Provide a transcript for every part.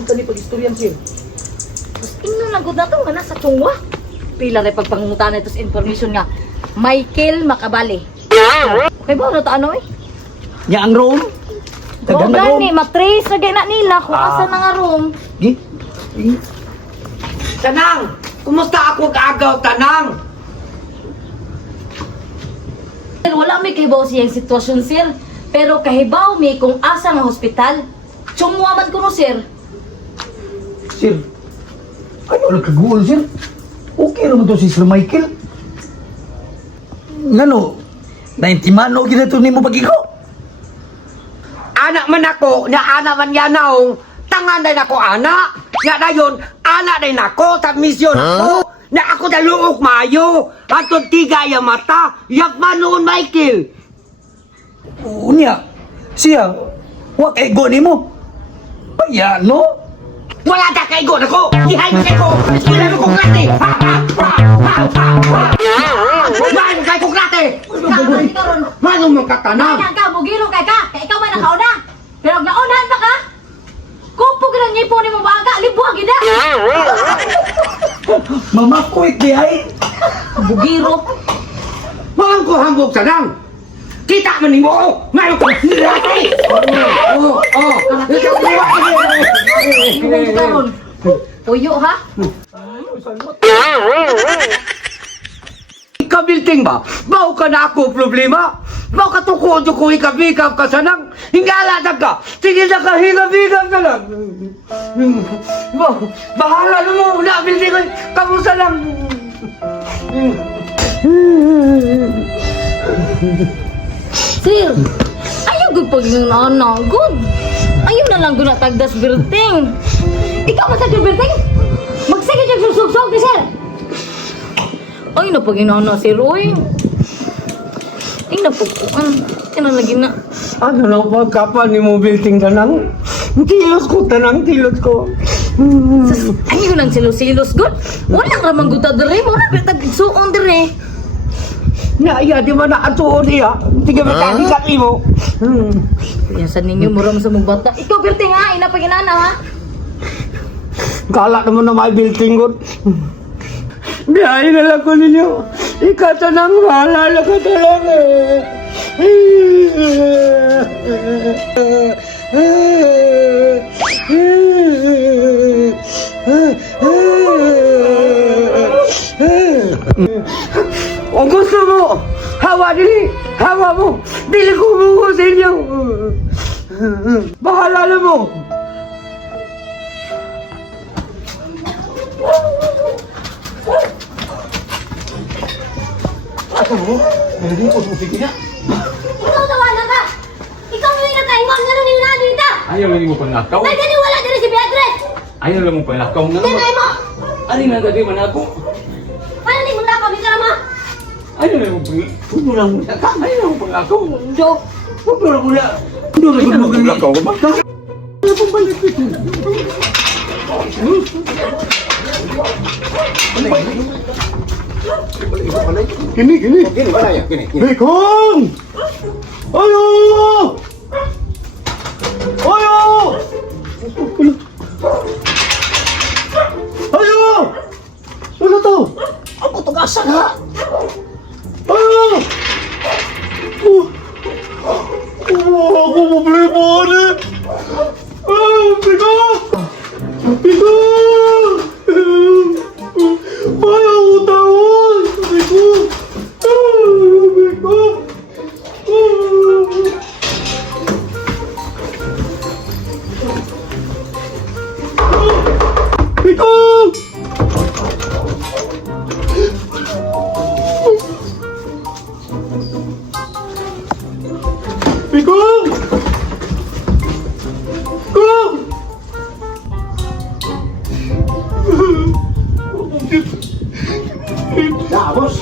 unta ni pag-istoryan, sir. Tapos ino nagod na to nga nasa tungwa. Pila rin pagpangungutan na ito sa information nga. Michael Macabale. Okay ba? Ano to ano eh? Nya ang room? Oo gani, matrace na gana nila kung asa na nga room. Gi? Tanang! Kumusta ako kaagaw, Tanang? Sir, wala may kahibaw siyang sitwasyon, sir. Pero kahibaw may kung asa nga hospital. Chungwa man ko no, sir. Sir, ano lang kaguol, sir? Okay naman to si Sir Michael. Ngano, naintimano gina to ni mo pag-iko? Anak man ako, na anak man yan naong, tangan din ako anak. Nga na yun, anak din ako, sa misyon ako. Na ako daluok mayo. Atong tiga yung mata, yak man noon, Michael. Unya, siya, wak ego ni mo. Paya, no? Wala na kaigo na ko! Ihay ko ko! Ilan ko klate! Ha ha ha ha ha ha! Maano kay ko klate! Maano mo katanang? Kaya ka, bugiro kay ka. Kaya ikaw may nakauna. Pero ang naunahan pa ka. Kupog lang niya po ni mo baga. Libuha gida. Mama ko ay. Bugiro. Mahal ko hambog sanang! Kita man ni mo! Ngayon ko! Klate! Iwan ka ron. Tuyo ha? Ikabilting ba? Bao ka na ako problema? Bao ka tukod ko ikabikab ka sanang? Hingala ka! Sige na ka hingabikab ka lang! Bahala na mo! Nabilting ko! Kamusta lang! Sir, ayaw gud pag yung ano. Good. Ayaw na lang guna tagdas birting. Ikaw masag yung birting? Magsige yung susug-sug ni sir. Ay, na pag inaano si Roy. Ay, na pag lagi na. Ano na ba kapal ni mo bilting tanang? Kilos ko tanang, kilos ko. Ayaw nang silos-silos good. Walang ramang guta dere. Wala bitag suon dere. Naya, di ba na atuon niya? Hindi ka makakikat mo. Yan sa ninyo, muram sa mong bata. Ikaw birting ha, ina pag inana ha. Kala naman na may bilting ko. Biyahin na lang ko ninyo. Ikata nang maalala ko talaga. Kung gusto mo, hawa dili, hawa mo. Dili ko mo sa inyo. Bahala na mo. Ito mo? Hindi ko susig niya. Ikaw tawanan ka. Ikaw may nakaingon nga nung ninunado ita. Ayaw lang mo panakaw. Nagkaniwala dere si Beatrice. Ayaw lang mo panakaw nga. Tinay mo. Ano na dali man ako? Ano ni mong nakaw, Bikarama? Ayaw lang mo panakaw. Huwag mo lang panakaw. Ayaw lang mo panakaw. Jo. Huwag mo lang muna. Ayaw lang mo panakaw. Gini. Gini, mana ya? Gini. Bikong! Ayo! Ayo! Ayo! Ano to? Ako tugasan ha. Ayo! Ako problema ulit! Bikong! Bikong! Ayaw ko tawon! Bikong! Bikong! Bikong! Bikong! Bikong! Tapos,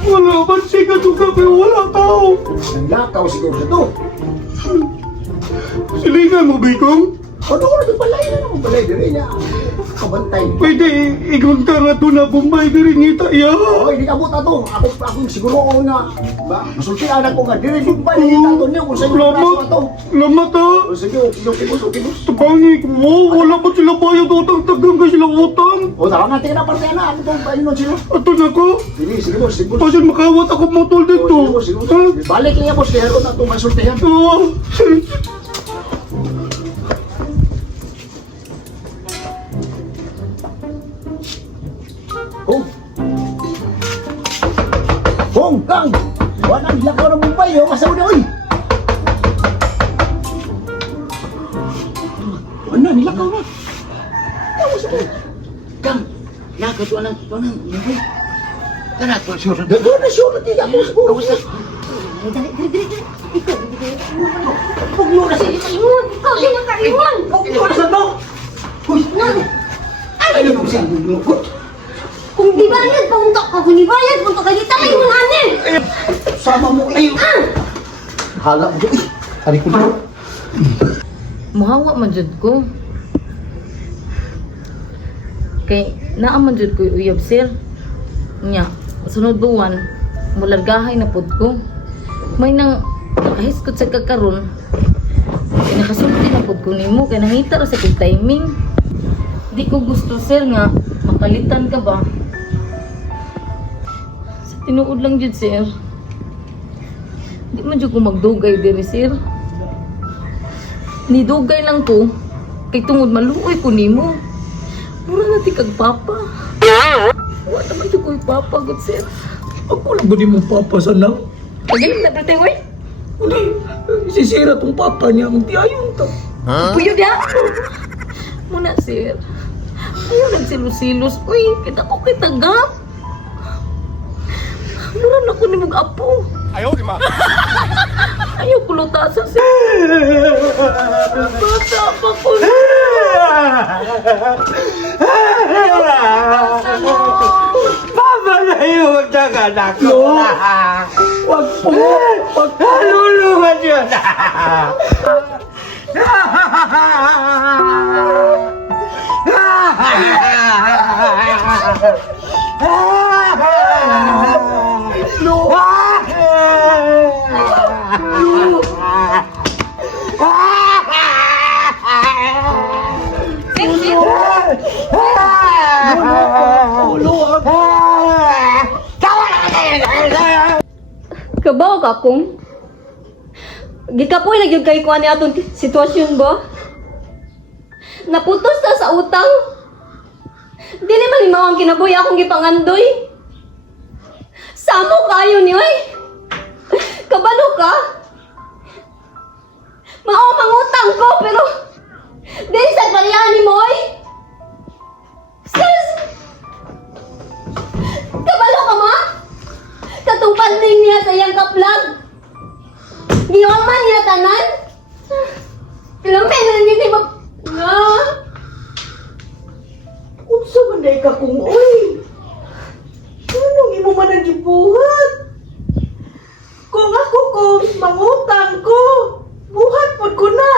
Wala man siya ito gabi, wala tao. nanglakaw siguro sa to. Silingan mo, Bikong. Ano oras balay na naman balay diri niya. Kabantay. Pwede ikon ka nga ito na Bombay diri ngita iya. Oh, hindi ka buta to. Ako siguro ko nga. Ba, masulti anak ko nga diri Bombay ni tato niyo kung sa iyo Lamat. to. Lamat ha. O sige, okay. Tabangi ko. Wala pa sila ba bayad utang, tagang ka silang utang. O, tara natin na parte na. Ano itong painon sila? Ato na ko. Sige, boss. Sige, boss. Pasin makawat ako motol dito. Sige, boss. Balik niya, boss. Kaya na itong masultihan. Oo. Oh. Hong Kong! Wala ang lakaw ng Mumbai, oh. Masaw na, oy! Ano, nilakaw na. Tapos na. Kang, nakatuwa ng Mumbai. Kanatuwa siya. Dagano na siya, natin ako siguro. Dali. Puglo na siya. Kaiwan! Ikaw, di mo kaiwan! Puglo na siya, no? Uy, ay, ano siya? Kung di bayad, pauntok ka. Kung di bayad, punta ka dito kayo ng anin! Sama mo, ay! Hala mo siya, ay! Ko na. Mahawa man jud ko. Kay naaman jud ko uyab sir. Nya, sunod buwan mulargahay na pud ko. May nang nakahiskot sa kakaron. Kay nakasulti na pud ko nimo kay nangita ra sa kong timing. Di ko gusto sir nga makalitan ka ba. Sa tinuod lang jud sir. Di man jud ko magdugay diri sir. Nidugay lang ko kay tungod maluoy ko nimo. Mura na ti kag papa. Wa naman jud ko papa gud sir. Ako lang ba di mo papa sa lang? Pagaling na dati oy. Hindi, sisira tong papa niya. Hindi ayon to. Puyo dia. Muna sir. Ayaw nagsilos-silos. Uy, kita ko kita ga. Mura na ko nimog apo. Ayaw kulutasan sir. Bata pa ko. Babalayo na ka na ko. Wag po. Wag po. Nalulungan yun. Kabaw ka kung gikapoy na gyud kay kuan ni atong sitwasyon ba? Naputos ta sa utang. Dili man limaw ang kinabuhi akong gipangandoy. Samo kayo ni oy. Kabalo ka? Mao mangutang ko pero dili sa pariyan ni mo oy. Sis! Kabalo ka ma? Katong panding niya sa iyang kaplag. Giyaman niya tanan. Lumen na niya di ba? Nga. Unsa man day ka kung oy? Anong imo man ang gibuhat? Kung ako mangutang ko, buhat pod ko na.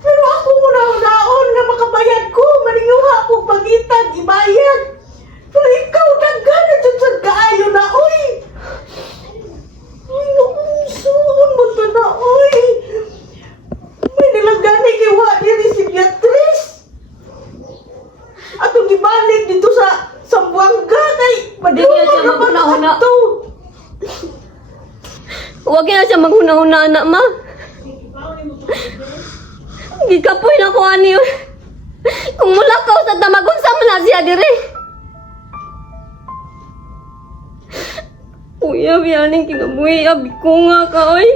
Pero ako muna daon nga makabayad ko, maninguha ko pagitag ibayad. Pero ikaw daghan na jud sa kaayo na oy. Ay, naunsuon mo to na oy. May nilagani kay wa diri si Beatrice. Atong ibalik dito sa Sambuanga kay Di niya siya maghuna-huna. Huwag na siya maghuna-huna, anak ma. Gikapoy na ko ani. Kung mula ka sa tamagon, sama na siya dire. Kuya, biyaning kinabuhi. Abi ko nga ka, oy.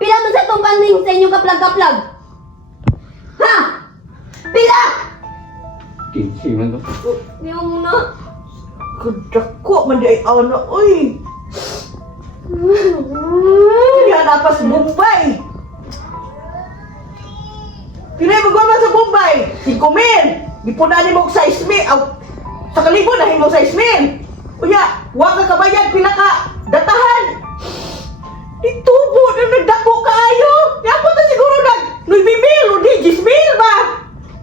Pila man sa itong panding sa inyong kaplag-kaplag? Ha? Pila? Kinsi man to. Di mo muna. Kadako man di ay ano, oy. Kaya napas Bombay. Pinay magwama sa Bombay. Si Kumin. Gipunani mo sa ismi. Sa kalibo na himo sa ismin. Unya, huwag ka kabayad, pila ka datahan. Itubo na nagdako kayo. Yapo ta siguro nag-9,000 o di 10,000 ba?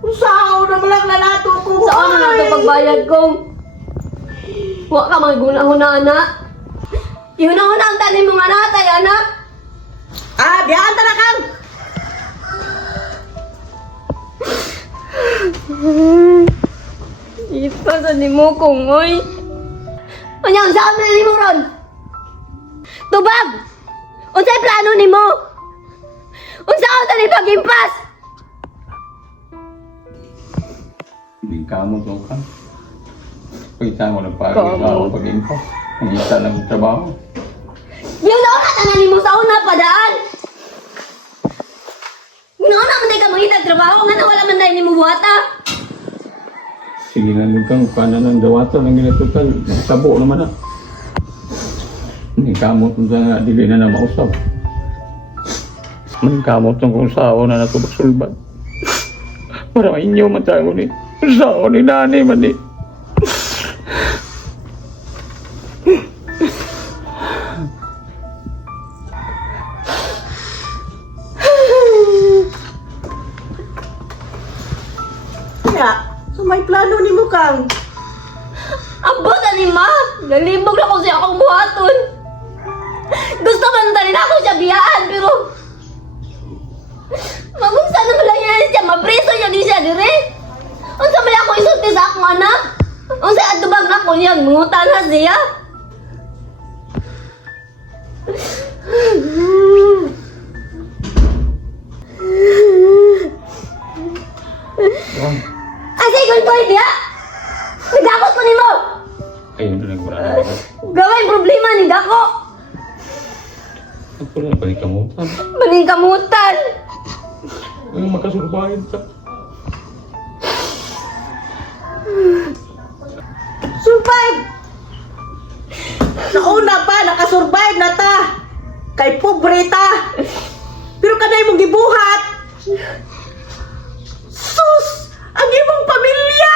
Usahaw na lang na nato ko. Saan na nato pagbayad kong? Huwag ka maghuna-huna, anak. Ihuna-huna ang tanin mong anak, tay, anak. Ah, sa nimo kong oy. Unya unsa man nimo ron? Tubag. Unsay plano nimo? Unsa ka ni pagimpas? Hindi ka mo to ka. Pagkita mo ng pag-impaw, pag-impaw. Ang isa ng trabaho. Yung nauna tanan nimo sa una padaan. Nauna man day ka mangita trabaho nga wala man day nimo buhata. Sige na nung kang kanan ng dawato ng ginatutal. Tabo naman na. Hindi kamot kung sa dili na na mausap. Maning kamot kung sao na natubag sulban. Para inyo matago ni. Sao ni nani man ni. Ya, so may plano nimo kang. Abot ani ma, nalibog na ko siya akong buhaton. Gusto man tali na ako siya biyaan pero magunsa na lang yan siya, mapreso niya di siya dire. Unsa man ako isulti sa akong anak? Unsa atubag na ko niya, mungutan na siya. Asay kung ito dia! Nagdakot ko nimo! Ayun na nagmura na. Gawin problema ni Dako! Ako na balik kamutan. Maning kamutan! Ang makasurbahin ka. Survive! Nauna pa, nakasurvive na ta. Kay pobre ta. Pero kanay mong gibuhat. Sus! Ang imong pamilya!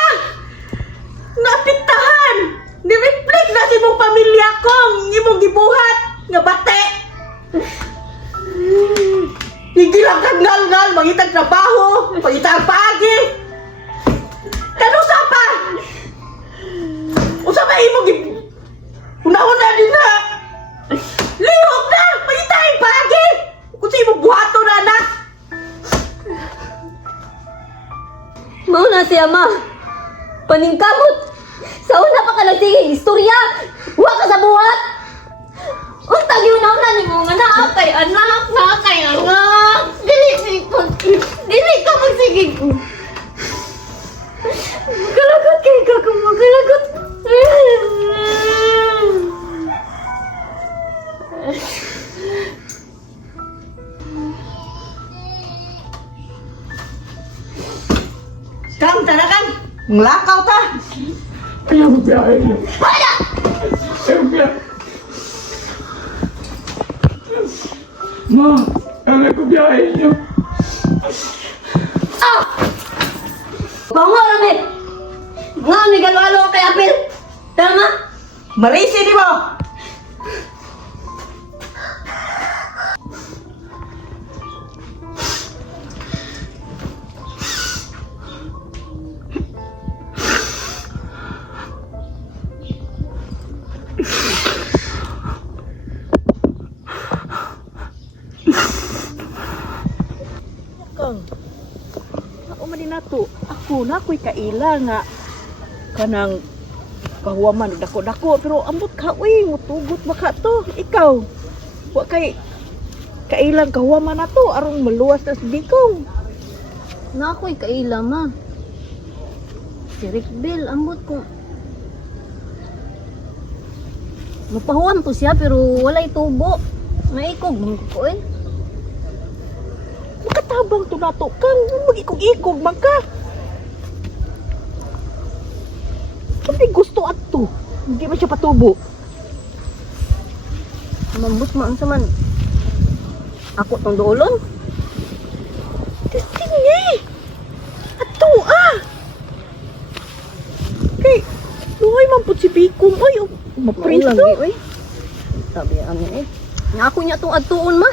Napitahan! Ni-reflect na si imong pamilya kong imong gibuhat nga bate. Higil ang kagngal-ngal, mangitag trabaho, mangitag paagi. Kanusa pa? Usa ba imong unahon na din na. Lihok na, mangitag paagi. Kung sa imong buhato na anak. Mao na siya ma! Paningkamot! Sa una pa ka nagsiging istorya! Huwag ka sa buhat! Untag yun na ni mo nga naakay anak! Naakay anak! Dili ka magsiging! Magkalagot kay ka kung magkalagot! Kang, tara kang! Nglakaw ta! Ayaw ko biyahe niyo. Wala! Ayaw biyahe. Ma, ayaw ko biyahe niyo. Ah! Bango rami! Nga ni galo-alo kay Apil! Tama? Marisi di mo! Kang, ako man nato. Ako na ako'y kaila nga kanang kahuwaman dako-dako pero ambot ka uy mutugot baka to ikaw wa kay kailang kahuwaman na to aron maluwas na si Bikong. Na ako'y kaila ma. Si Rick Bell, ambot ko. Mapahuwan to siya pero walay tubo. Naikog man ko eh. Makatabang to nato kang magikog-ikog man ka. Hindi gusto ato. Hindi man siya patubo. Mambot man sa man. Ako tong doolon. Testing niya. Ato ah. Kay, luhay man po si Bikong. Ay, mapriso. Maulang di, oy. Sabi ani eh. Nga ako niya tong adtuon ma.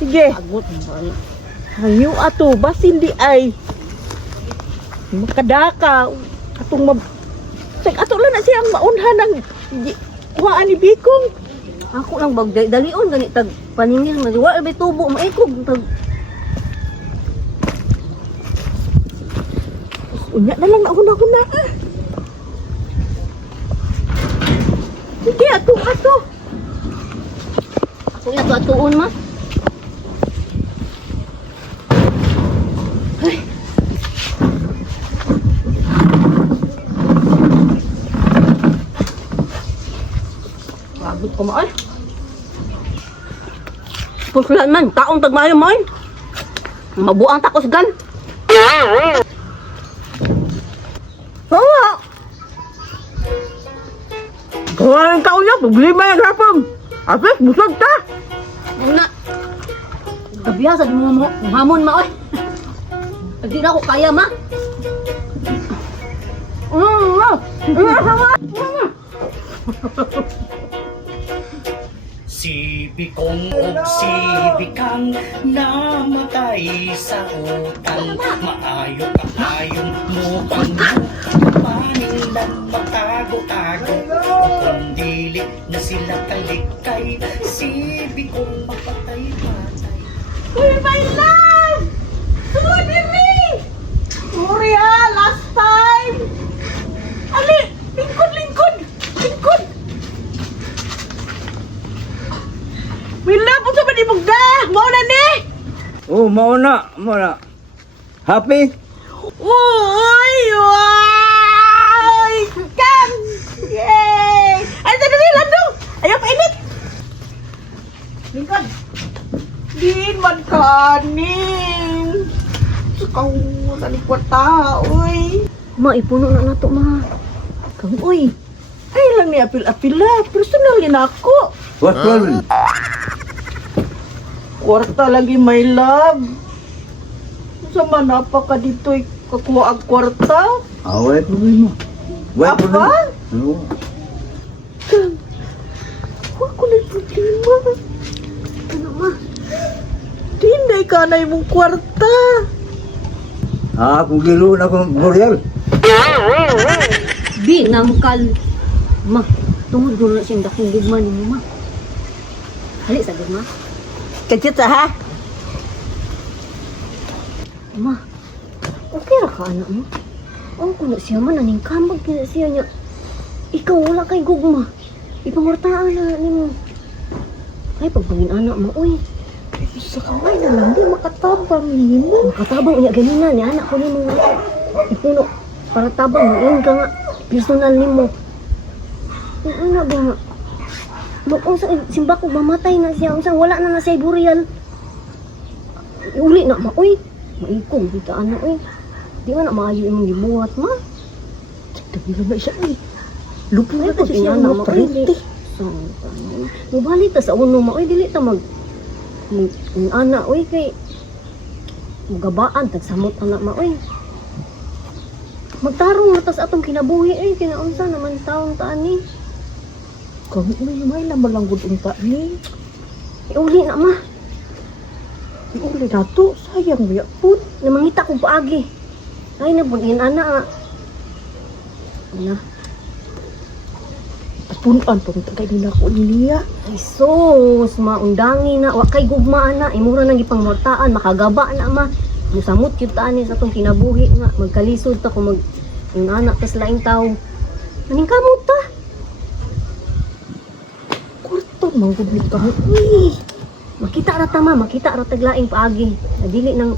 Sige. Agot man. Hangyo ato, bas hindi ay makadaka atong ato lang na siyang maunhan ng kuhaan ni Bikong. Ako lang dalion gani tag paningil nga wa bay tubo maikog tag Unya na lang ako na. Sige, ato. Ako nga to atuon ma. Pagod ko ma ay. Puslan man, taong tagmayo mo ay. Mabuang takos gan. Oo. Kawalan ka unya, problema yung hapon. Apes, busog ta. Una. Kabiyasa di mo hamon ma oy. Hindi na ako kaya ma. Sibikong ug sibikang namatay sa utang. Maayo kakayong mukhang panindan magtago-tago. Kung dili na sila kalikay, sibikong mapatay-patay. Uy, my love! Sunod diri! Sorry last time! Ali, lingkod! My love, unsa ba di mugda? Mao na ni! Oh, mauna. Happy? Uy! Kam! Yay! Ay, dali, landong! Ayaw painit! Lingkod! Din man kanin! Sukaw sa likwat uy! Ma ipuno na nato ma. Kang uy. Ay lang ni apil-apil personal yun ako. What problem? Kwarta lagi, my love. Sa manapa ka dito kakuha ang kwarta? Wala problema. Apa? Oo. Huwag ko na problema. Ano ma? Tinday ka na yung kwarta. Kung gilo na akong L'Oreal. Di namkal. Ma, tungod ko na siyang dakong gigman mo ma. Hali sa ma. Kacit ha? Ma, okay ra ka anak mo? Ang kuno siya man naning kambag kina siya niya. Ikaw wala kay gugma. Ipangortaan na ni mo. Ay pagpangin anak mo, uy. Sa kamay na lang, di makatabang nimo. Makatabang niya ganina ni anak ko ni mo. Ipuno, para tabang mo ka nga. Personal ni mo. Ano ba nga? Kung sa simba ko mamatay na siya, kung wala na na sa burial. Uli na ma, uy. Maikong, dito ano, uy. Di man na maayo yung gibuhat, ma. Tabi na siya, uy. Lupo Ay, na to siya, na mga parente. Mubalik ta sa uno, ma, uy. Dili ta mag ana, uy, kay magabaan, tagsamot anak, ma, uy. Magtarong na ta sa atong kinabuhi, eh. Kinaunsa naman taon taan ni. Kami may lamalang gud unta ni. Iuli na, ma. Iuli na to, sayang biya po. Namangita kong paagi. Ay, nabunin, ana. Ana. Punuan pang tagay nila ko niya. Ay, sus, maundangi na. Wakay gugma, ana. Imura nang ipangmortaan. Makagaba na, ma. Musamot yun taan ni sa atong kinabuhi, nga. Magkalisod ta kung yung anak tas laing tao. Maning kamot ta. Kwarto, manggublit ka mo. Uy! Makita ra tama, makita ra taglaing paagi. Nadili ng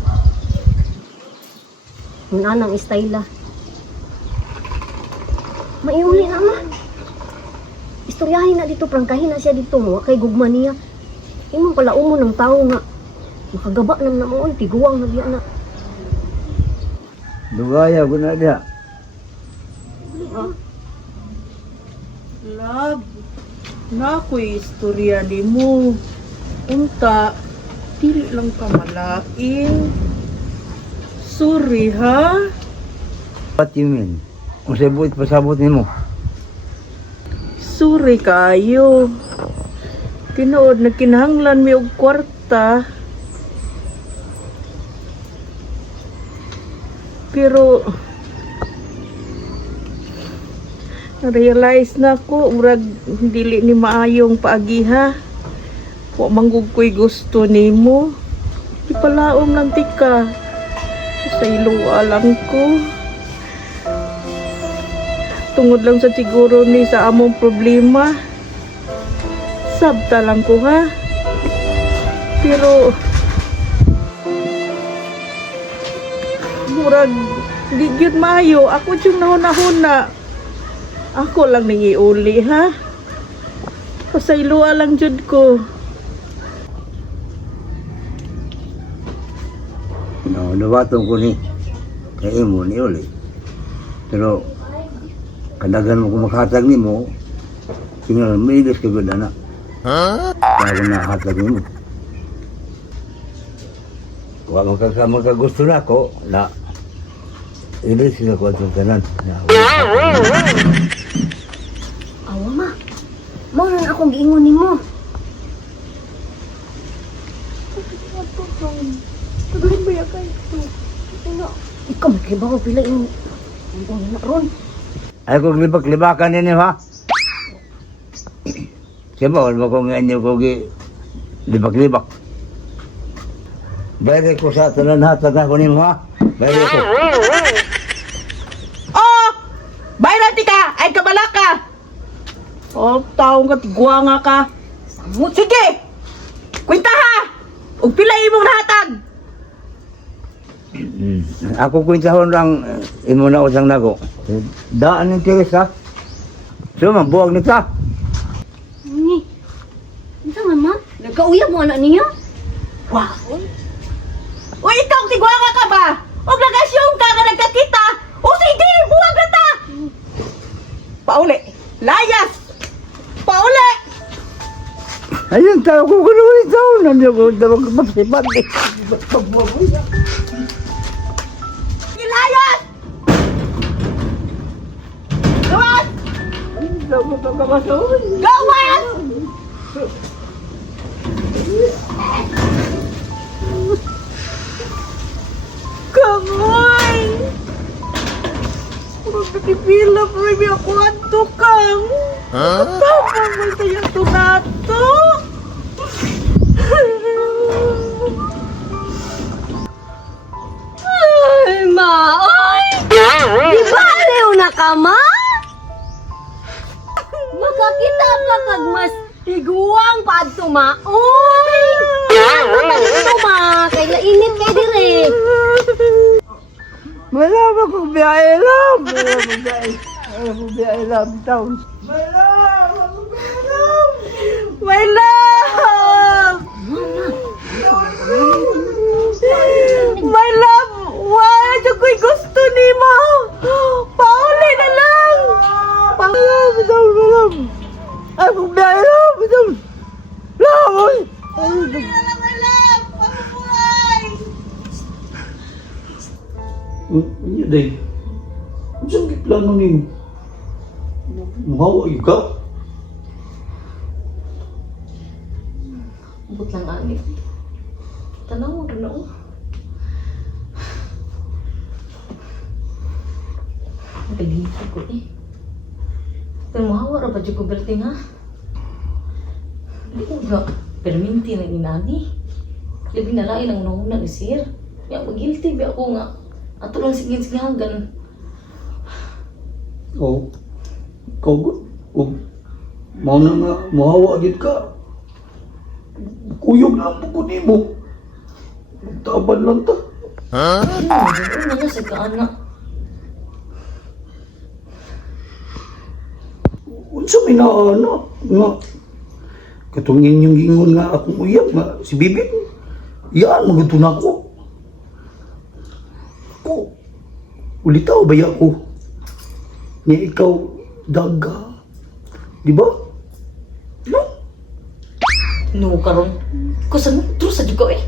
yung anang istayla. Maiuli na ma. Istoryahin na dito, prangkahin na siya dito mo, kay gugma niya. Imong pala umo ng tao nga. Makagaba nam na mo, tiguwang na diya na. Dugaya ko na diya. Love, na ako'y istorya ni mo. Unta, dili lang ka malain. Sorry ha? What you mean? Kung sabot pasabot ni mo. Sorry kayo. Tinuod na kinahanglan mi og kwarta. Pero na-realize na ko murag dili ni maayong paagiha. Wa manggug ko'y gusto nimo. Ipalaom lang tika. Sa iluwa lang ko. Tungod lang sa siguro ni sa among problema. Sabta lang ko ha. Pero murag di gyud maayo ako yung nahuna-huna. Ako lang nangiuli ha. Pasaylua lang jud ko. No, nabatong ko ni kay imo ni uli. Pero kadagan mo kung makahatag ni mo, tingnan mo, may ilis ka gud na. Kaya na hatag ni mo. Wa magkagusto na ako na ilis ka ko itong tanan. Awa ma. Mao nang akong giingon nimo. Ikaw may kibaw pila yung na ron. Ay kung libak-libakan ninyo ha. Siya ba, wala kong inyo kong libak-libak. Bayari ko sa tanan hatag na ko ninyo ha. Bayari ko. Oh! Bayran ka! Ay kabala ka! Oh, taong ka, tigwa nga ka. Sige! Kwenta ha! Ug pila imong nahatag? Ako kwintahon lang imo na usang nako. Daan ng tiris ha. So, mabuwag nita. Ni. Unsa man ma? Nagkauyab mo anak niya? Wow! Uy, ikaw, tigwa nga ka ba? Huwag nag-assume ka nga nagkakita! O sige, buwag na ta! Pauli! Layas! Pauli! Ayun, tayo ko gano'n ito. Nandiyo ko, magsipat. Ilayas! Gawas! Gawas! Kangoy! Puro nakipila pa rin ako ato kang. Tapang mo tayo ito nato. Ay, ma! Oy! Di ba aliw na ka, ma? Makakita ka kag mas tiguang pa adto, ma. Oy! Ano man ito, ma? Kay lainit kay dire. Wala ba kong biyahe lang? Wala kong biyahe lang. Taon. My love! My love! Why? Diyo ko'y gusto ni mo! Pauli na lang! Malam, betul, malam. Aku biyahe lang, betul. Lawan. Pauli na lang, my love! Pauli! Ano day? Ano saan plano ni Mahawa ka? Abot lang ani. Tanaw mo na oh. Nagalipo ko eh. Pero mahawa ra ba dyan ko berting ha? Hindi ko nga perminti na inani. Labi na lain ang unang ni sir. Kaya mag-guilty ba ako nga. Ato lang sigin-sigagan. Oh. Ikaw ko. Mau na nga, mahawa agad ka. Kuyog na ang buko ni mo. Taban lang ta. Ano na sa kaanak? Unsa may naana nga katong inyong gingon nga akong uyab nga si Bibig. Yaan magito na ako. Ako. Ulitaw ba ako? Nga ikaw daga. Di ba? No? No, karon. Kusa mo, terus sa juga eh.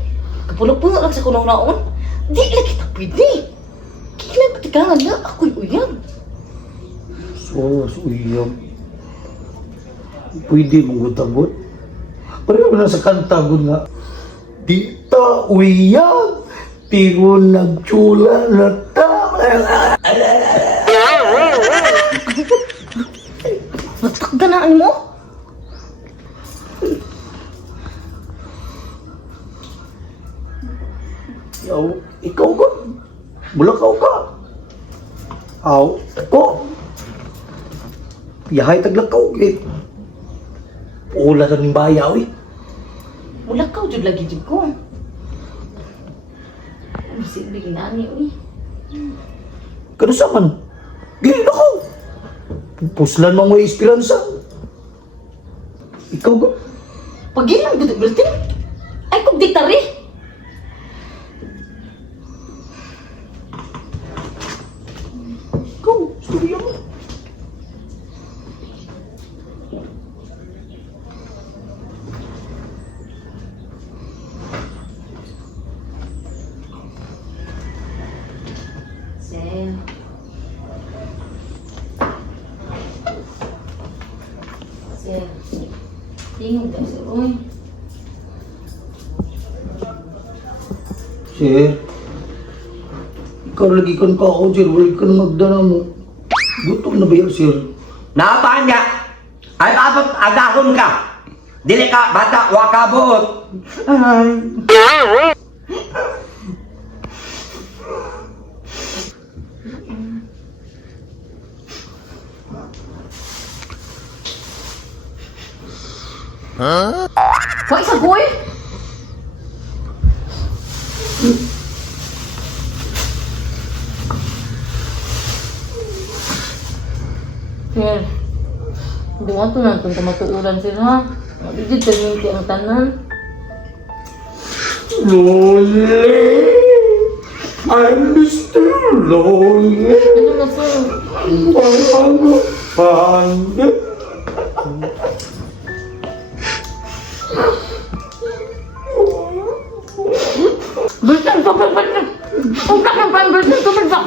Kapulo-pulo lang sa kunong naon. Di lang kita pwede. Kailan ba tikangan na ako'y uyab? So, uyab. Pwede mong gutabot. Pareho na sa kanta ko nga. Di ta uyab. Tingon nagtsula na ta. Matagdanaan mo? Yaw, ikaw ko. Bulakaw ka. Aw, ko. Yahay taglakaw, eh. Ula sa ning bayaw, eh. Wala ka, jud lagi jud ko. Ang silbig nani, uy. Kano sa man? Gila ko. Puslan mong may esperansa. Ikaw ba? Pagilang gud bertin. Ay kog ditari. Ikaw, storya mo. Sir. Sir. Tingog ka, sir. Uy. Sir, ikaw lagi kan ka ako, sir. Wala ka na magdana mo. Gutom na ba yan, sir? Napaan niya? Ay abot agahon ka. Dili ka bata wa kabot. Wa isa boy. Sir, hindi mo ito na itong kamatuulan sir ha. Hindi terminti ang tanan. Lonely. I'm still lonely. Ano na sir? Bertin, tubig, bertin! Utak ng pan, bertin, tubig ba?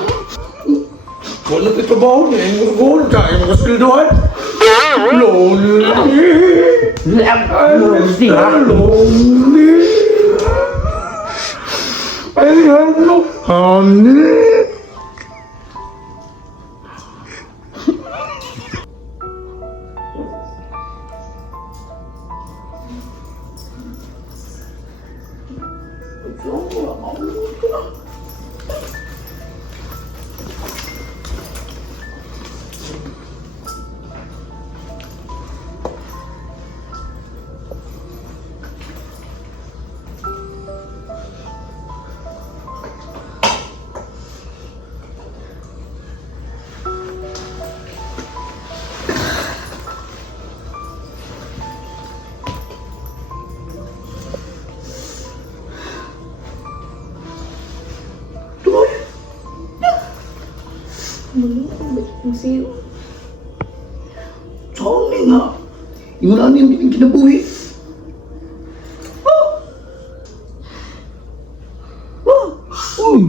Wala ka trabaho na yung goal. Kaya mo kasi doon. Lonely. I'm still lonely. I have no honey. Sorry nga. Yung wala na yung kinabuhi. Uy!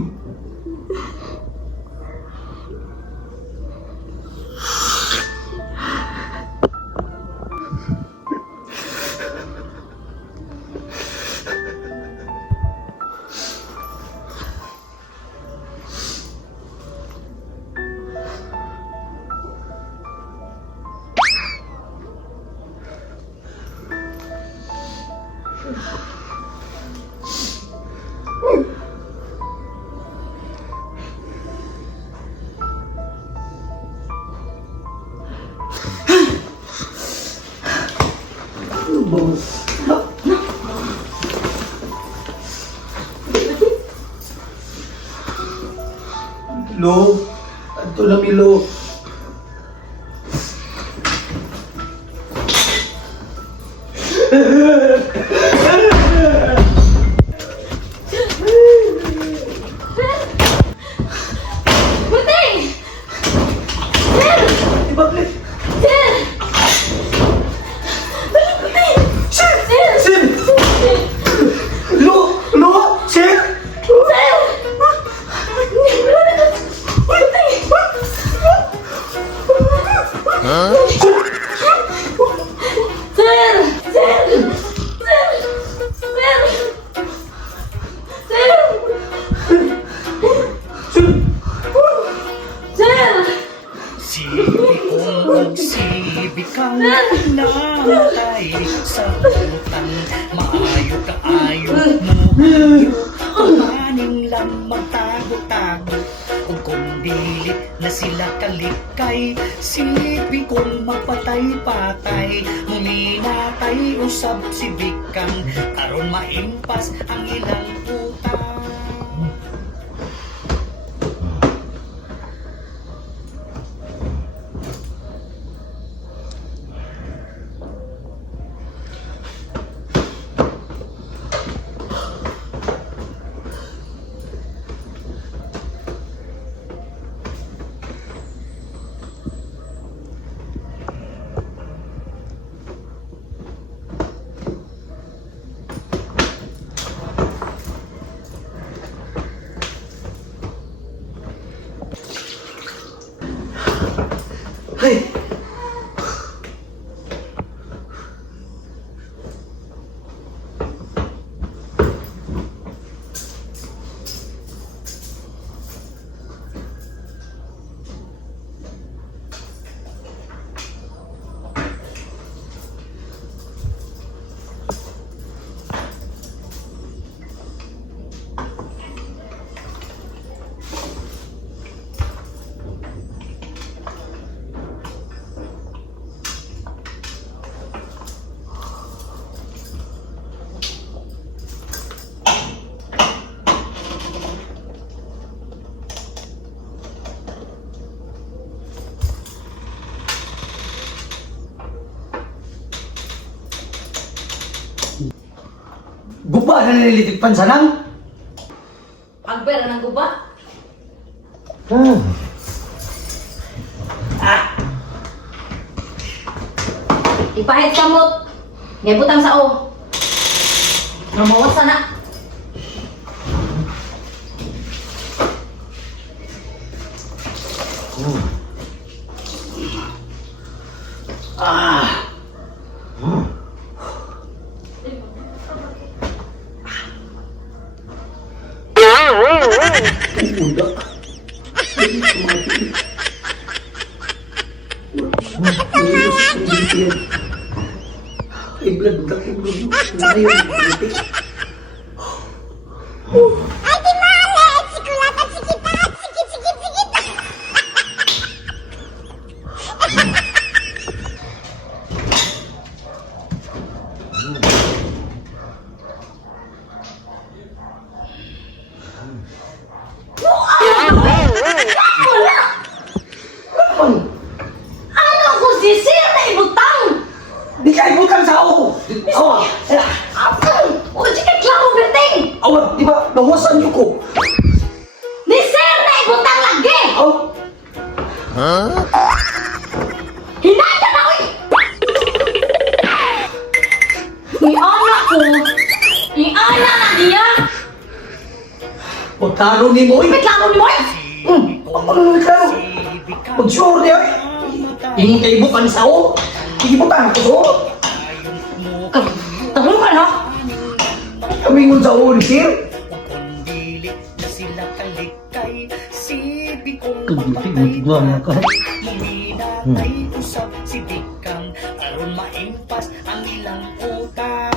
Milo, ato na Milo. Buting! Bakit? Sir! Sir! Sir! Lo, Sir! Sir! Sir! Sir! Si Bikong, si Bikang namatay sa utang. Maayo ka ayo mo ayo, paning lang magtago-tago. Kung kundilit na sila kalikay. Sipi kong mapatay-patay, muminatay usab si Bikang, aron maimpas ang ilang utang. Ay! Guba na nililitikpan sa nang? Ang pera ng guba. Ipahit kamot. Ngay butang sao. Namawas na. Ay, blood, ayaw. Ano ko sisir na ibutang? Di ka ibutan sa ako! Awa! O, di ka klaro, Berting! Awa! Di ba? Nawasan niyo ko! Ni sir na ibutang lagi! Aw! Hinanda na ko! Ni anak ko! Ni anak na niya! O talo ni mo! May klaro ni Moy! Ano na klaro? Mag-sure niya! Hindi ka ibutan sa ako! Ibutan ako so! Tanong ka na! Kami ngun sa ako ni sir! Kundili na sila kalikay, sipi kong Kabuti, gumagawa ka. muminatay usab si Bikang, aron maimpas ang ilang utang.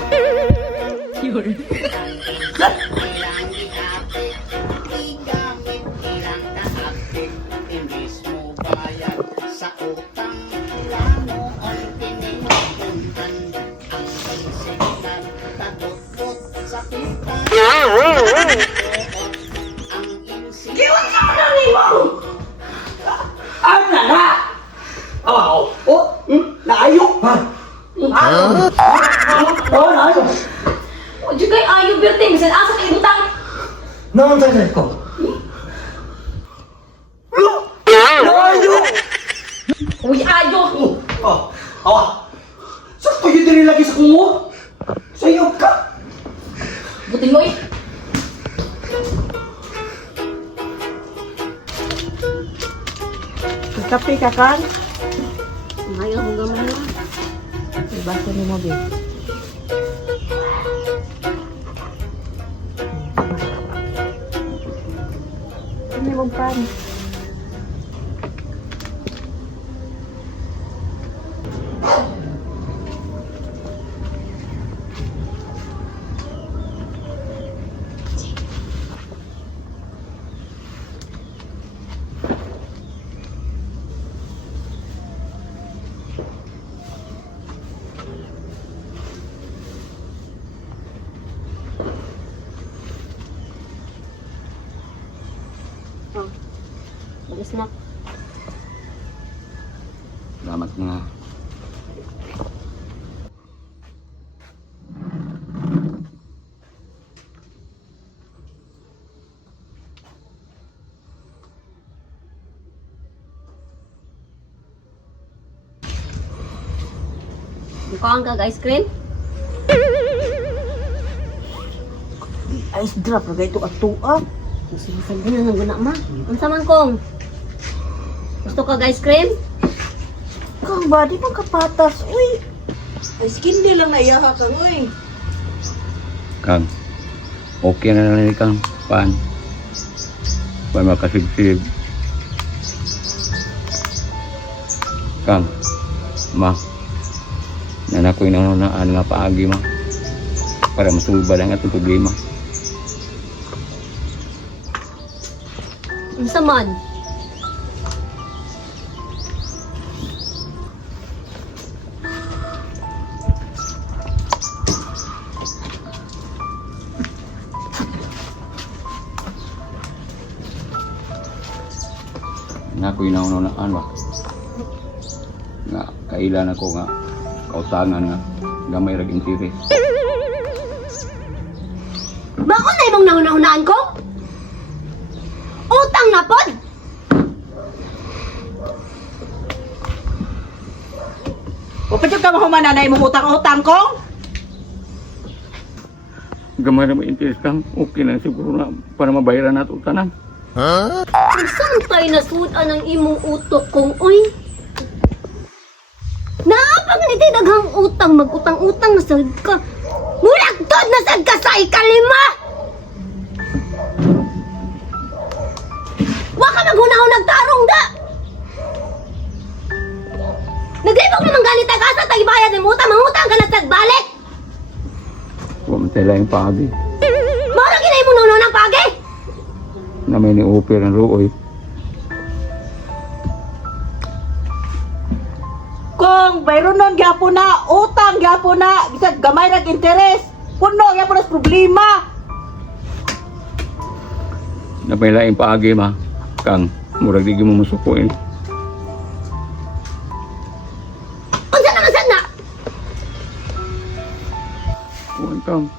Giwan ka na ni mo! Ano na? Awa! Oh! Naayo! Ha? Oh, naayo! O, di kay ayaw, Berting! Saan asa ka ibutang? Naman tayo ko. Naayo! Uy, ayaw! Oh! Awa! Sakto yun din lagi sa kungo! Sayop ka! Buting mo eh! Kape ka kan? Ayaw mo gamay na. Ibasa ni mo, be. Ano yung pan? snack. Salamat nga. Mukhang kag ice cream? Ice drop na ito at tuak. Sige na nang guna ma. Unsa man kong? Gusto kag ice cream? Kang ba, di bang kapatas, uy. Ay, skin day lang naiyaha kang, uy. Kang, okay na lang ni Kang. Pan. Pan makasigsig. Kang, ma. Nan ako inanunaan nga paagi ma. Para masulba lang atong problema. Unsa man? Na ako inanunaan ba. Nga, kailan ako nga kautangan nga gamay rag interes. Maon na imong nauna-unaan ko? Utang na pod! Papadyo ka mahuman na imong utang-utang ko? Gamay na may interes Kang, okay na siguro na para mabayaran nato tanan. Saan tayo nasudan ang imong utok kong uy? Naapag ni daghang utang, mag-utang-utang na sad ka. Mulagtod na sad ka sa ikalima! Wa ka maghunahon nagtarong da! Naglibog naman galit ang asa, tagibayad ng utang, mangutang ka na sad balik! Huwag matala yung paagi. Mara ginay mo nuno ng pagi! Na may ni-offer ang ruoy. Kung bayron nun gyapon na, utang gyapon na, bisag gamay rag interes. Puno gyapon na sa problema. Na may laing paagi ma. Kang, murag di mo masukuin. Unsa naman sad na? Huwag Kang.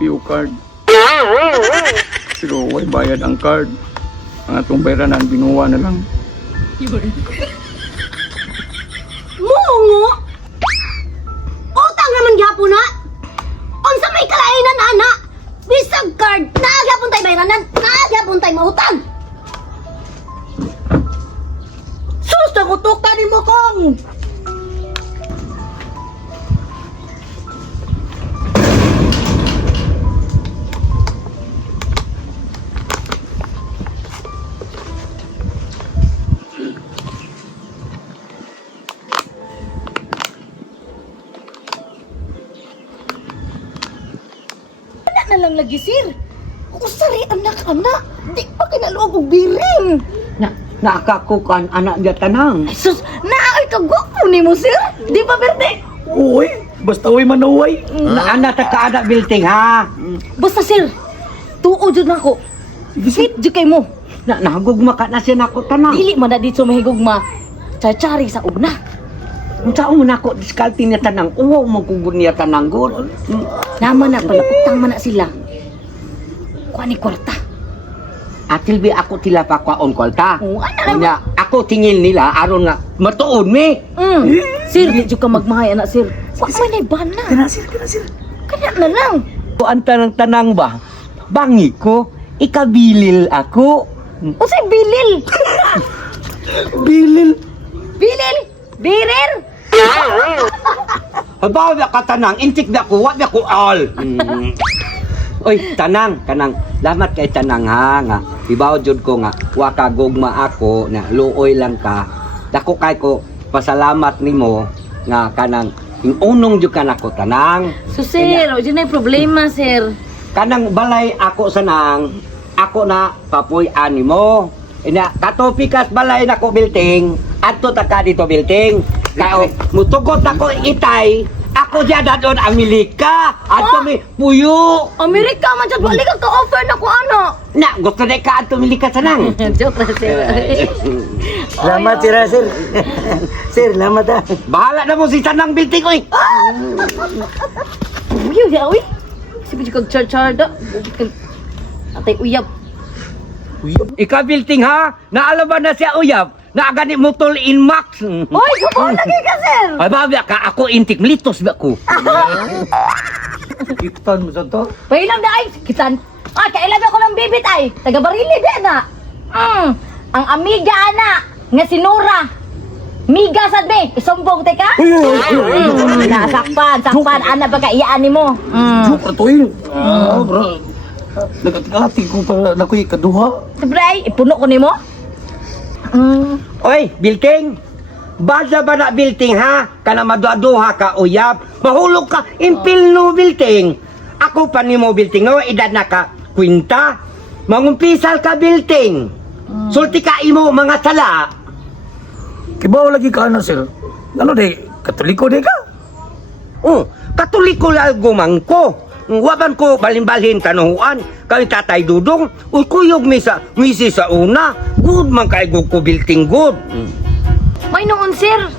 PO card. Pero way bayad ang card. Ang atong bayranan, binuwa na lang. Mungo! Utang naman gyapon na! Unsa may kalainan ana? Bisag card, naagyapon tay bayranan, naagyapon tay mautang! Sus, nagutok ta nimo kong. Na lang lagi, sir. Usari, anak-anak. Di pa kinalog og biring. Nakakukan anak niya tanang. Ay, sus, naay ka gwapo ni mo, sir. Di ba, Berde? Uy, basta uy manuway. Na anak ta ka anak building ha. Basta, sir. Tuod yun ako. Fit, di kay mo. Na nagugma ka na siya nako tanang. Dili man na dito mahigugma. Chari sa una. Unsa mo nako diskalti niya tanang. Uwa mo kugod niya tanang gud. Naman na pala, utang man na sila. Kuha ni kwarta. Atil bi ako tila pa kwaon kwalta. Oo, ana lang. Nya ako tingin nila aron nga matuod mi. Sir, di ka magmahay, anak, sir. Wag man na ibana. Kana sir. Kaya na lang. Ang tanang ba? Bangi ko, ikabilil ako. Unsay bilil? Bilil. Bilil? Birir? Habaw ka tanang, intik na ko, wag na ko all. Oy, tanang, lamat kay tanang ha nga. Ibaw jud ko nga, wa ka gugma ako na luoy lang ka. Dako kay ko pasalamat nimo nga kanang inunong jud ka nako tanang. So, sir, o dyan na yung problema, sir. Kanang balay ako sanang, ako na papuy animo. Ina katopikas balay nako building, adto ta ka dito building. Kao mutugot ako itay. Ako diya dadon Amerika. Adto mi puyo. Amerika man dyan, wali ka ka-offer na ko, ano? Na, gusto na ka tumili ka sanang. Joke lang, sir. Salamat, sir, sir. Sir, salamat ah. Bahala na mo si Sanang Bilting, oy. Uy, uy. Sige, kag char-charda. Atay uyab. Ikaw Bilting ha, naalam ba na siya uyab? Na agani mo tol in max. Hoy, gupo lagi ka, sir. Ay babya ka, ako intik malitos ba ko? Iputan mo sa to. Pahilang da ay, kitan. Kailan ako ng bibit ay. Taga Barili din na. Ang amiga ana, nga si Nora. Miga sad be, isumbong te ka? Sakpan, ana ba ka iyaan nimo? Joke na to eh. Bro. Nagkati ko para nakoy kaduha. Siyempre ay, ipuno ko nimo. Oy, Bilting. Basa ba na Bilting ha? Kana maduha ka uyab. Mahulog ka, impil no Bilting. Ako pa nimo Bilting no, edad na ka kwinta. Mangumpisal ka Bilting. Sulti ka imo mga sala. Kibaw lagi ka na, sir. Ano de, katoliko de ka? Katoliko lang gumangko. Waban ko balin-balhin tanuhuan. Kami tatay dudong. Uy, kuyog misi sa una. Good man kay ko Bilting good. May noon, sir.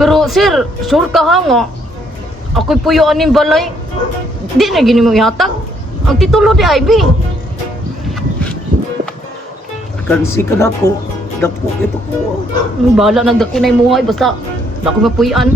Pero, sir, sure ka ha nga. Ako'y puyuan ng balay. Di na gini mo ihatag. Ang titulo di Ivy. Kansi ka na ko. Dapo ito ko. Bahala nagdako na yung muhay. Basta, dako mapuyan.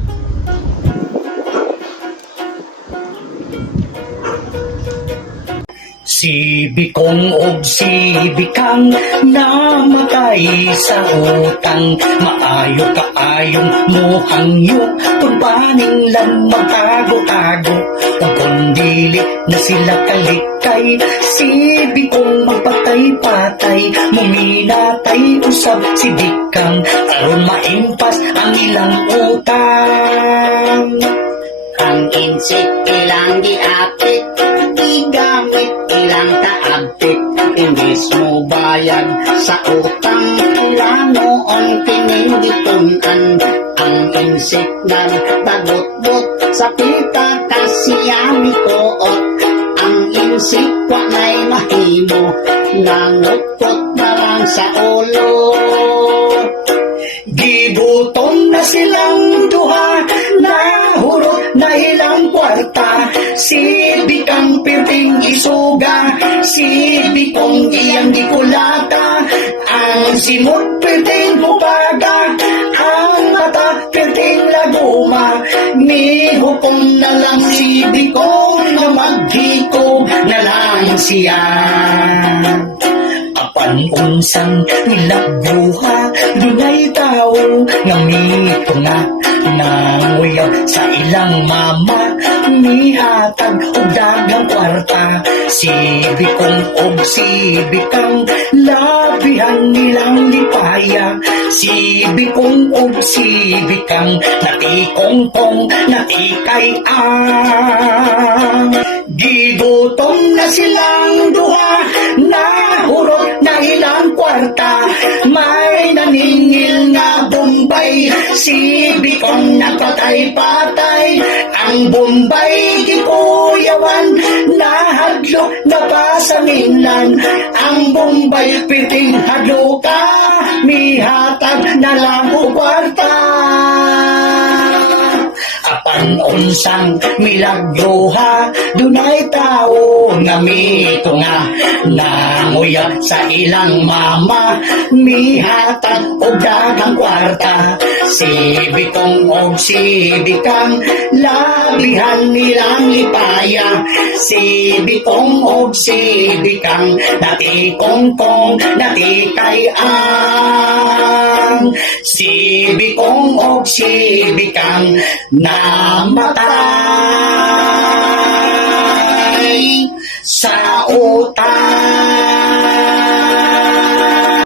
Si Bikong og si Bikang namatay sa utang. Maayo kaayong muhangyo kung paning lang magtago-tago. Kung dili na sila kalikay, si Bikong magpatay-patay. Muminatay usab si Bikang aron maimpas ang ilang utang. Ang insik ilang giapit, igamit ilang kaabtik. Imbis mo bayad sa utang, ilang noon pininditunan. Ang insik nagtagot-bot sa pita kasiyami koot. Ang insik wanay mahimo, nangutot na lang sa ulo. Gibutom na silang duha, nahurot na ilang kwarta. Si Bikang pirting isuga, si Bikong iyang gikulata. Ang simot pirting bubaga, ang mata pirting laguma. Nihupong na lang si Bikong na maghiko na lang siya. Apan unsang nilagbuha, dunay tao nga mito nga nanguyab sa ilang mama. Mihatag og dagang kwarta, si Bikong og si Bikang labihan nilang lipaya. Si Bikong og si Bikang natikongkong natikay-ang. Gigutom na silang duha, nahurot na ilang kwarta. May naningil nga Bombay, si Bikong napatay-patay. Ang Bombay gikuyawan, nahadlo na pasanginan. Ang Bombay piting hadlo ka, mihatag na lang o kwarta. Apan unsang milagruha, dunay tao nga mito nga nanguyab sa ilang mama. Mihatag og daghang kwarta, si Bikong og si Bikang labihan nilang ipaya. Si Bikong og si Bikang natikongkong natikay-ang. Si Bikong og si Bikang namatay sa utang.